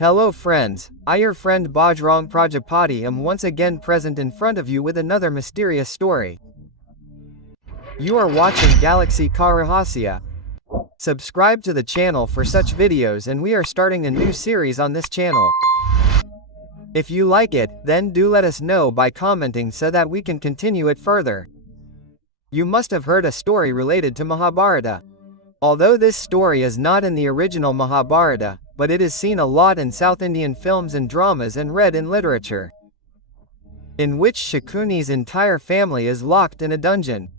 Hello friends, I your friend Bajrang Prajapati am once again present in front of you with another mysterious story. You are watching Galaxy Ka Rahasya. Subscribe to the channel for such videos, and we are starting a new series on this channel. If you like it, then do let us know by commenting so that we can continue it further. You must have heard a story related to Mahabharata. Although this story is not in the original Mahabharata, but it is seen a lot in South Indian films and dramas and read in literature, in which Shakuni's entire family is locked in a dungeon.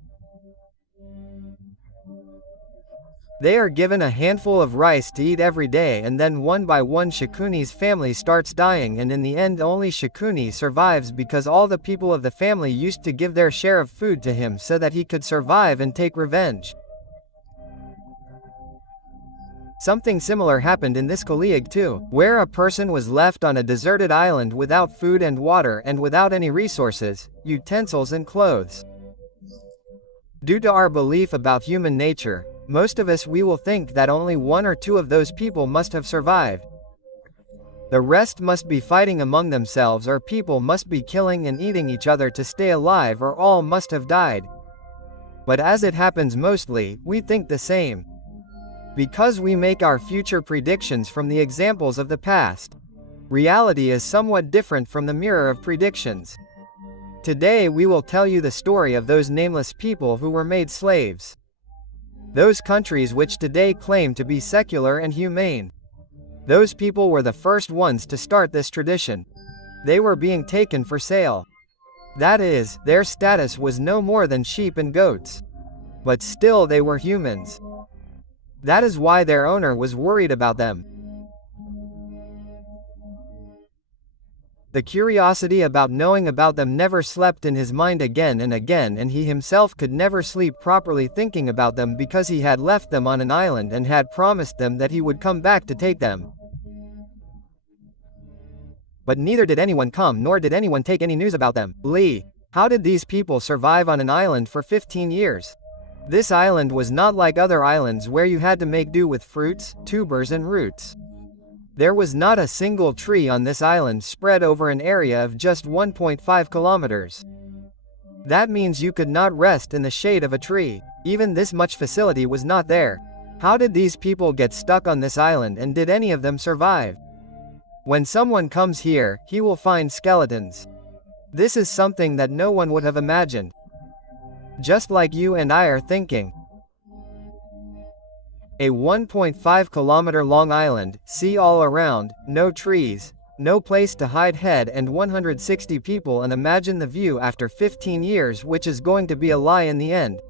They are given a handful of rice to eat every day, and then one by one Shakuni's family starts dying, and in the end only Shakuni survives because all the people of the family used to give their share of food to him so that he could survive and take revenge. Something similar happened in this Kaliug too, where a person was left on a deserted island without food and water and without any resources, utensils and clothes. Due to our belief about human nature, most of us we will think that only one or two of those people must have survived. The rest must be fighting among themselves, or people must be killing and eating each other to stay alive, or all must have died. But as it happens mostly, we think the same, because we make our future predictions from the examples of the past. Reality is somewhat different from the mirror of predictions. Today we will tell you the story of those nameless people who were made slaves. Those countries which today claim to be secular and humane. Those people were the first ones to start this tradition. They were being taken for sale. That is, their status was no more than sheep and goats. But still they were humans. That is why their owner was worried about them. The curiosity about knowing about them never slept in his mind again and again, and he himself could never sleep properly thinking about them because he had left them on an island and had promised them that he would come back to take them. But neither did anyone come, nor did anyone take any news about them. Lee, how did these people survive on an island for 15 years? This island was not like other islands where you had to make do with fruits, tubers and roots. There was not a single tree on this island spread over an area of just 1.5 kilometers. That means you could not rest in the shade of a tree. Even this much facility was not there. How did these people get stuck on this island, and did any of them survive? When someone comes here, he will find skeletons. This is something that no one would have imagined. Just like you and I are thinking. A 1.5 kilometer long island, sea all around, no trees, no place to hide head, and 160 people, and imagine the view after 15 years, which is going to be a lie in the end.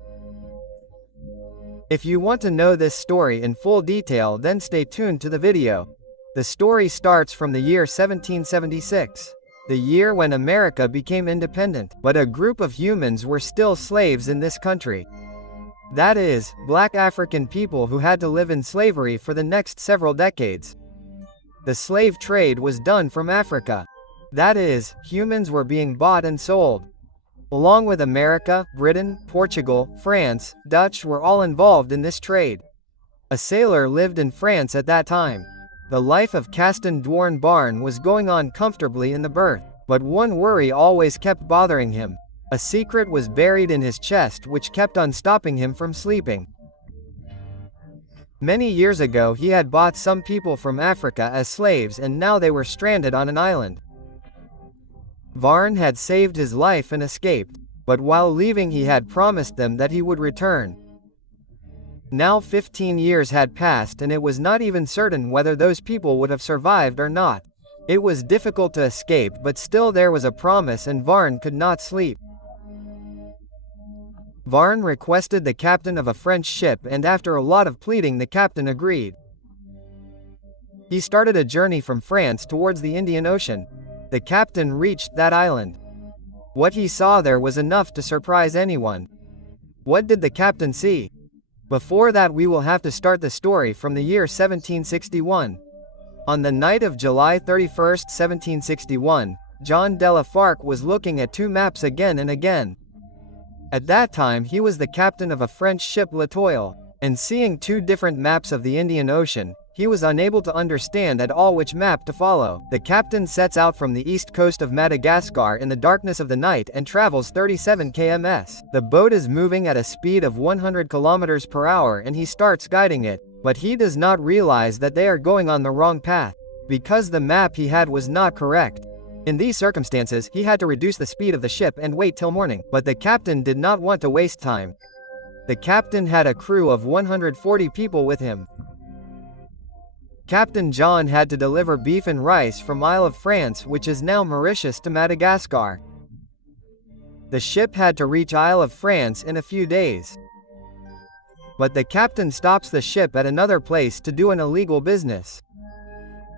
If you want to know this story in full detail, then stay tuned to the video. The story starts from the year 1776. The year when America became independent, but a group of humans were still slaves in this country. That is, black African people who had to live in slavery for the next several decades. The slave trade was done from Africa. That is, humans were being bought and sold. Along with America, Britain, Portugal, France, Dutch were all involved in this trade. A sailor lived in France at that time. The life of Castan Dwarn Barn was going on comfortably in the berth, but one worry always kept bothering him. A secret was buried in his chest which kept on stopping him from sleeping. Many years ago he had bought some people from Africa as slaves, and now they were stranded on an island. Varn had saved his life and escaped, but while leaving he had promised them that he would return. Now 15 years had passed, and it was not even certain whether those people would have survived or not. It was difficult to escape, but still there was a promise, and Varn could not sleep. Varn requested the captain of a French ship, and after a lot of pleading the captain agreed. He started a journey from France towards the Indian Ocean. The captain reached that island. What he saw there was enough to surprise anyone. What did the captain see? Before that we will have to start the story from the year 1761. On the night of July 31st, 1761, John de la Farque was looking at two maps again and again. At that time he was the captain of a French ship L'Etoile, and seeing two different maps of the Indian Ocean, He was unable to understand at all which map to follow. The captain sets out from the east coast of Madagascar in the darkness of the night and travels 37 kms. The boat is moving at a speed of 100 kilometers per hour and he starts guiding it, but he does not realize that they are going on the wrong path, because the map he had was not correct. In these circumstances, he had to reduce the speed of the ship and wait till morning, but the captain did not want to waste time. The captain had a crew of 140 people with him. Captain John had to deliver beef and rice from Isle of France, which is now Mauritius, to Madagascar. The ship had to reach Isle of France in a few days. But the captain stops the ship at another place to do an illegal business,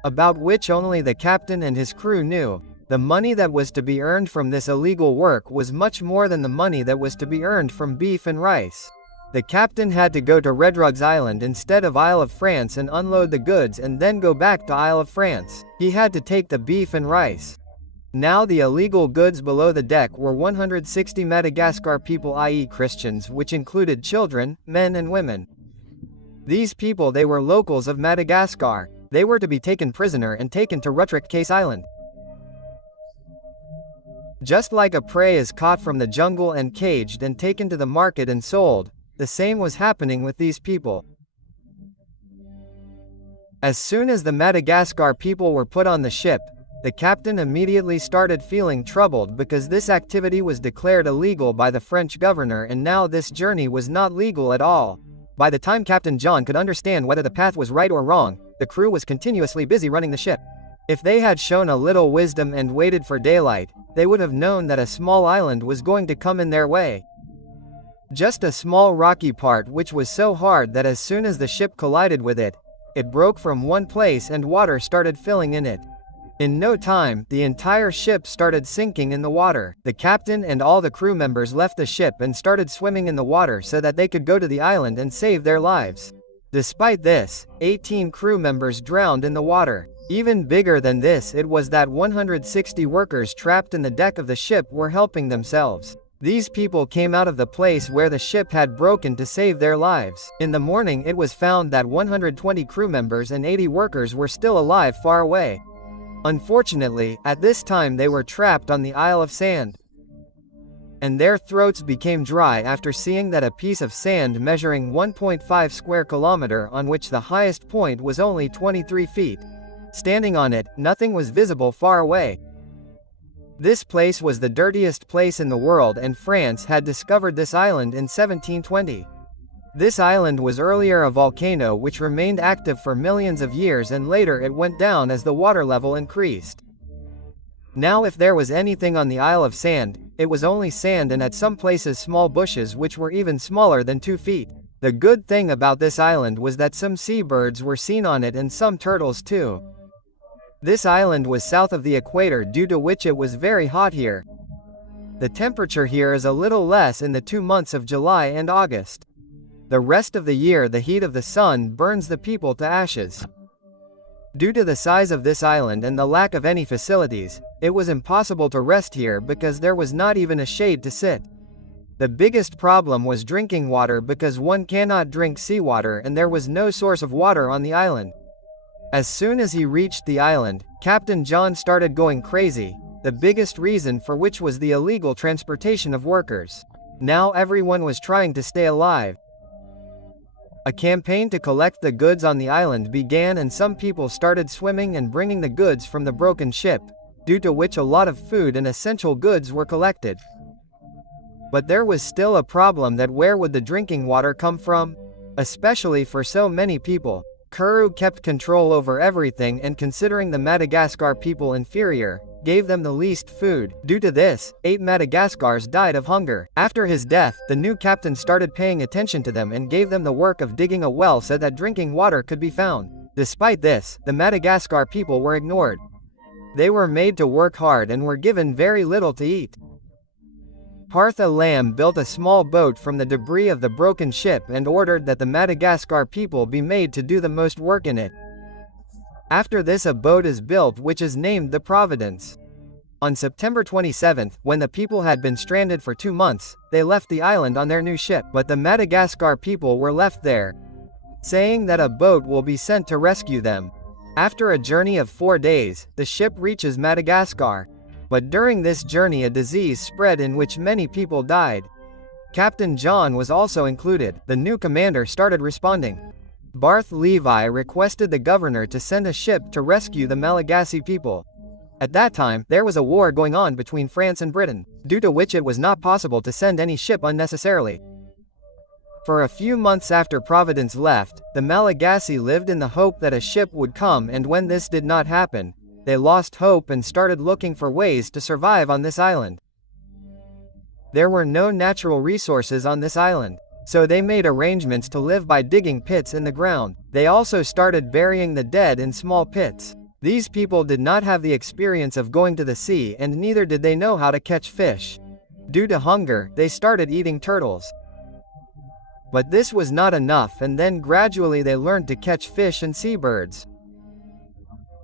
about which only the captain and his crew knew. The money that was to be earned from this illegal work was much more than the money that was to be earned from beef and rice. The captain had to go to Redrugs Island instead of Isle of France and unload the goods and then go back to Isle of France. He had to take the beef and rice. Now the illegal goods below the deck were 160 Madagascar people, i.e. Christians, which included children, men and women. These people, they were locals of Madagascar. They were to be taken prisoner and taken to Rutrik Case Island. Just like a prey is caught from the jungle and caged and taken to the market and sold, the same was happening with these people. As soon as the Madagascar people were put on the ship, the captain immediately started feeling troubled because this activity was declared illegal by the French governor and now this journey was not legal at all. By the time Captain John could understand whether the path was right or wrong, the crew was continuously busy running the ship. If they had shown a little wisdom and waited for daylight, they would have known that a small island was going to come in their way. Just a small rocky part which was so hard that as soon as the ship collided with it, it broke from one place and water started filling in it. In no time, the entire ship started sinking in the water. The captain and all the crew members left the ship and started swimming in the water so that they could go to the island and save their lives. Despite this, 18 crew members drowned in the water. Even bigger than this, it was that 160 workers trapped in the deck of the ship were helping themselves. These people came out of the place where the ship had broken to save their lives. In the morning it was found that 120 crew members and 80 workers were still alive far away. Unfortunately, at this time they were trapped on the Isle of Sand. And their throats became dry after seeing that a piece of sand measuring 1.5 square kilometer on which the highest point was only 23 feet. Standing on it, nothing was visible far away. This place was the dirtiest place in the world and France had discovered this island in 1720. This island was earlier a volcano which remained active for millions of years and later it went down as the water level increased. Now if there was anything on the Isle of Sand, it was only sand and at some places small bushes which were even smaller than 2 feet. The good thing about this island was that some seabirds were seen on it and some turtles too. This island was south of the equator due to which it was very hot here. The temperature here is a little less in the 2 months of July and August. The rest of the year the heat of the sun burns the people to ashes. Due to the size of this island and the lack of any facilities, it was impossible to rest here because there was not even a shade to sit. The biggest problem was drinking water because one cannot drink seawater and there was no source of water on the island. As soon as he reached the island, Captain John started going crazy, the biggest reason for which was the illegal transportation of workers. Now everyone was trying to stay alive. A campaign to collect the goods on the island began and some people started swimming and bringing the goods from the broken ship, due to which a lot of food and essential goods were collected. But there was still a problem that where would the drinking water come from? Especially for so many people. Kuru kept control over everything and considering the Madagascar people inferior, gave them the least food. Due to this, 8 Madagascars died of hunger. After his death, the new captain started paying attention to them and gave them the work of digging a well so that drinking water could be found. Despite this, the Madagascar people were ignored. They were made to work hard and were given very little to eat. Partha Lamb built a small boat from the debris of the broken ship and ordered that the Madagascar people be made to do the most work in it. After this a boat is built which is named the Providence. On September 27th, when the people had been stranded for 2 months, they left the island on their new ship, but the Madagascar people were left there. saying that a boat will be sent to rescue them. After a journey of 4 days, the ship reaches Madagascar. But during this journey a disease spread in which many people died. Captain John was also included. The new commander started responding. Barth Levi requested the governor to send a ship to rescue the Malagasy people. At that time, there was a war going on between France and Britain, due to which it was not possible to send any ship unnecessarily. For a few months after Providence left, the Malagasy lived in the hope that a ship would come, and when this did not happen, they lost hope and started looking for ways to survive on this island. There were no natural resources on this island, so they made arrangements to live by digging pits in the ground. They also started burying the dead in small pits. These people did not have the experience of going to the sea, and neither did they know how to catch fish. Due to hunger, they started eating turtles. But this was not enough, and then gradually they learned to catch fish and seabirds.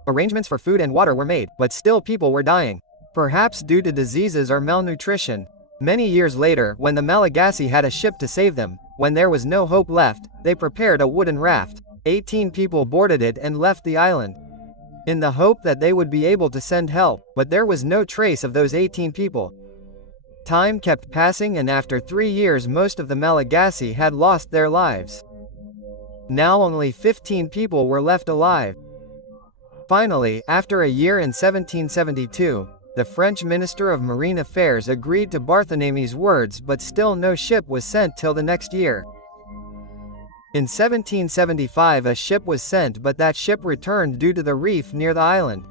Arrangements for food and water were made, but still people were dying. Perhaps due to diseases or malnutrition. Many years later, when the Malagasy had a ship to save them, when there was no hope left, they prepared a wooden raft. 18 people boarded it and left the island, in the hope that they would be able to send help, but there was no trace of those 18 people. Time kept passing, and after 3 years most of the Malagasy had lost their lives. Now only 15 people were left alive. Finally, after a year in 1772, the French Minister of Marine Affairs agreed to Bartholomew's words, but still no ship was sent till the next year. In 1775 a ship was sent, but that ship returned due to the reef near the island.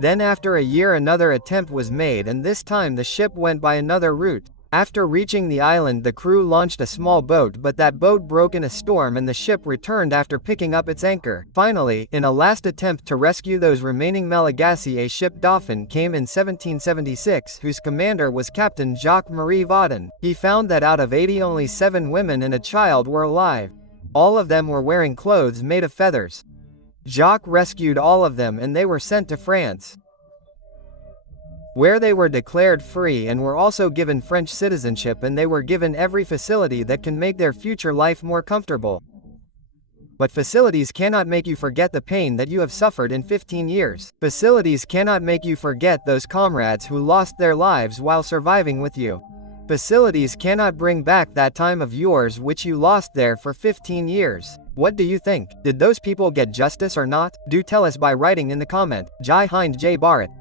Then after a year another attempt was made, and this time the ship went by another route. After reaching the island the crew launched a small boat, but that boat broke in a storm and the ship returned after picking up its anchor. Finally, in a last attempt to rescue those remaining Malagasy, a ship Dauphin came in 1776, whose commander was Captain Jacques-Marie Vaudin. He found that out of 80 only 7 women and a child were alive. All of them were wearing clothes made of feathers. Jacques rescued all of them and they were sent to France, where they were declared free and were also given French citizenship, and they were given every facility that can make their future life more comfortable. But facilities cannot make you forget the pain that you have suffered in 15 years. Facilities cannot make you forget those comrades who lost their lives while surviving with you. Facilities cannot bring back that time of yours which you lost there for 15 years. What do you think? Did those people get justice or not? Do tell us by writing in the comment. Jai Hind Jai Bharat.